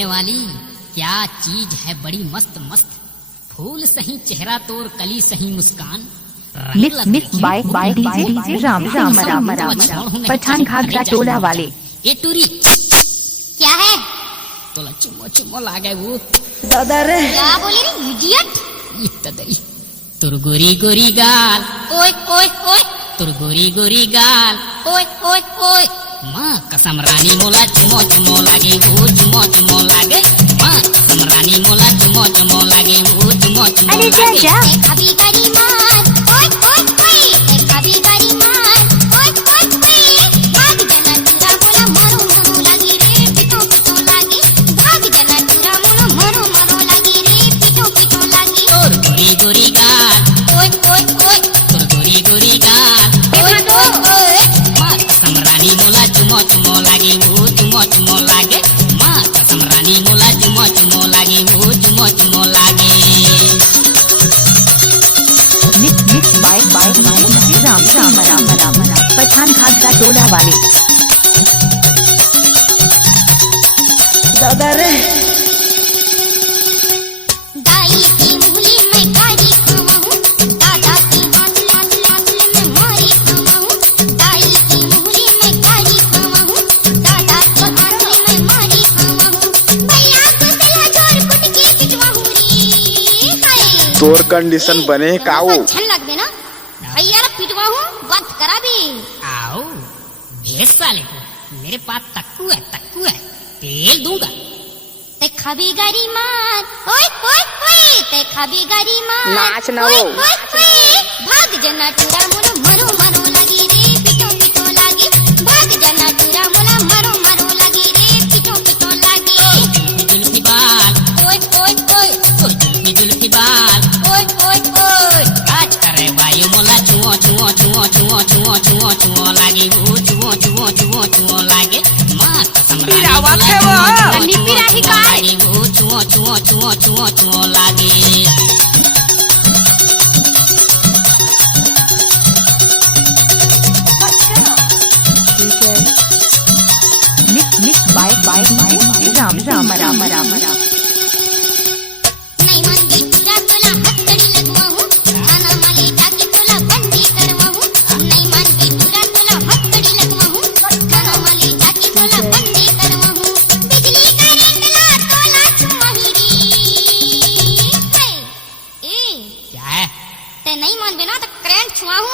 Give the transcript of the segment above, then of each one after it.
वाली क्या चीज है बड़ी मस्त मस्त, फूल सही चेहरा तोर कली सही मुस्कान। Mix by DJ Ram Ram Ram Ram Pathan घाघरा टोला वाले। ये टूरी क्या है? तोला चुम्मो चुम्मो लागे वो दादा रे क्या बोली रे इडियट। इत्तदई तुर गोरी गोरी गाल, ओए ओए ओए तुर गोरी गोरी गाल, ओए ओए ओए माँ कसम रानी मोला चुम्मो चुम्मो लागे वो चुम्मो चुम्मो लागे। माँ कसम रानी मोला चुम्मो चुम्मो लागे वो चुम्मो चुम्मो अरे जा लागे। जा अभी गरी मार ओए ओए ओए अभी गरी मार ओए ओए ओए भाग जना चुरा मोला मरो मरो लागी रे पिटो पिटो लागी। भाग जना चुरा मोला मरो मरो लागी रे पिटो पिटो लागी। तोर गोरी गोरी गाल, ओए ओए ओए तोर गोरी गोरी गाल, ओए ओए ओए माँ कसम रानी मोला चुम्मो चुम्मो लागे वो चुम्मो चुम्मो लागे। माँ कसम रानी मोला चुम्मो चुम्मो लागे वो चुम्मो चुम्मो लागे। Mix by DJ Ram Ram Ram Ram Pathan घाघरा टोला वाले। दादा रे दाई की मुहली में गाड़ी खाऊं, दादा की हाथ लात लात में मारी खाऊं। दाई की मुहली में गाड़ी खाऊं, दादा की हाथ में मारी खाऊं। भैया को चला जोर कुट के पिटवाऊं रे हाय। तोर कंडीशन बने काऊ अच्छा लग दे ना भैया ला पिटवाऊं बात करा भी। आओ भेज साले को, मेरे पास तक्कू है तेल दूंगा। ते खबी गरी मार ओए ओए ओए ते खबी गरी मार नाच ना ओए वो। ओए ओए भाग जना टूरा मोला मरो मरो लगी रे पिटो पिटो लागी। भाग जना टूरा मोला मरो मरो लगी रे पिटो पिटो लागी। जुल्फी बाल, ओए ओए ओए तोर जुल्फी जुल्फी बाल, ओए ओए ओए काज करे वायु मोला चुओ चुओ चुओ चुओ चुओ चुओ चुओ लागे वो चुओ चुओ चुओ चुओ लागे। माँ कसम रानी मोला तन्नी पिराही काय? लागे वो चुओ चुओ चुओ चुओ चुओ लागे। Mix by DJ Ram Ram Ram Ram नहीं मांगी टूरा तोला हथकड़ी लगवाऊं, खाना माले जाके तोला बंदी करवाऊं। नहीं मांगी टूरा तोला हथकड़ी लगवाऊं, खाना माले जाके तोला बंदी करवाऊं। बिजली करंट ला तोला छुआही रे ए क्या है? ते नहीं मानबे ना तो करंट छुआऊं।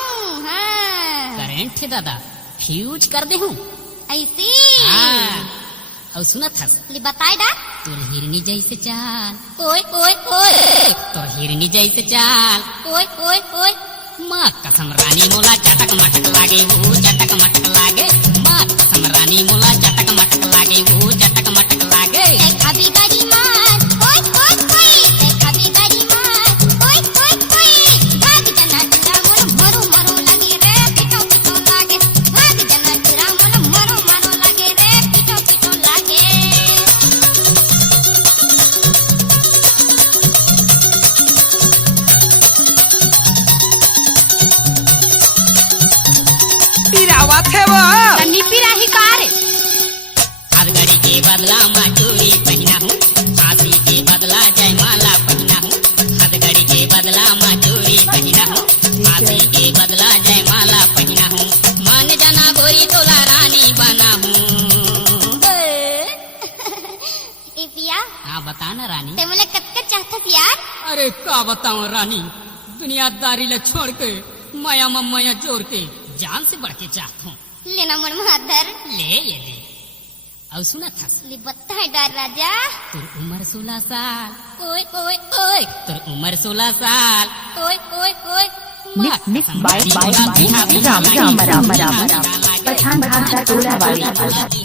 हां करेंट है दादा, फ्यूज कर दे हूँ। ऐसे हाँ और सुना था ले बताए दा। तोर हिरनी जैसे चाल, ओए ओए ओए तोर हिरनी जैसे चाल, ओए ओए ओए माँ कसम रानी मोला चटक मटक लागे वो चटक मटक लागे। माँ कसम रानी मोला चटक मटक लागे वो चटक मटक लागे। ते खबी गरी मार ओए ओए ओए ते खबी गरी मार ओए ओए ओए भाग जना चुरा मोला मरो मरो लगे रे पिटो पिटो लागे। भाग जना चुरा मोला मरो मरो लगे रे पिटो पिटो लागे। तन्नी पिराही कार हथगड़ी के बदला मैं चूड़ी पहना हूँ, फांसी के बदला जयमाला पहना हूँ। हथगड़ी के बदला मैं चूड़ी पहना हूँ, फांसी के बदला जयमाला पहना हूँ। मान जाना गोरी तोला रानी बना हूँ। ए पिया हाँ बता ना रानी। ते मोला कत्का चाहत यार। अरे का बताऊं रानी, दुनियादारी ले छोड़ के माया मम्माया जोड़ के जान से बढ़ के चाहता हूँ। लेना मन माधर ले ये ले। और सुना था ले बत्ता है डर राजा। तुर उम्र 16 साल, ओए ओए ओए तुर उम्र 16 साल। ओए ओए ओए mix by DJ Ram Ram Ram Ram Pathan घाघरा टोला वाले।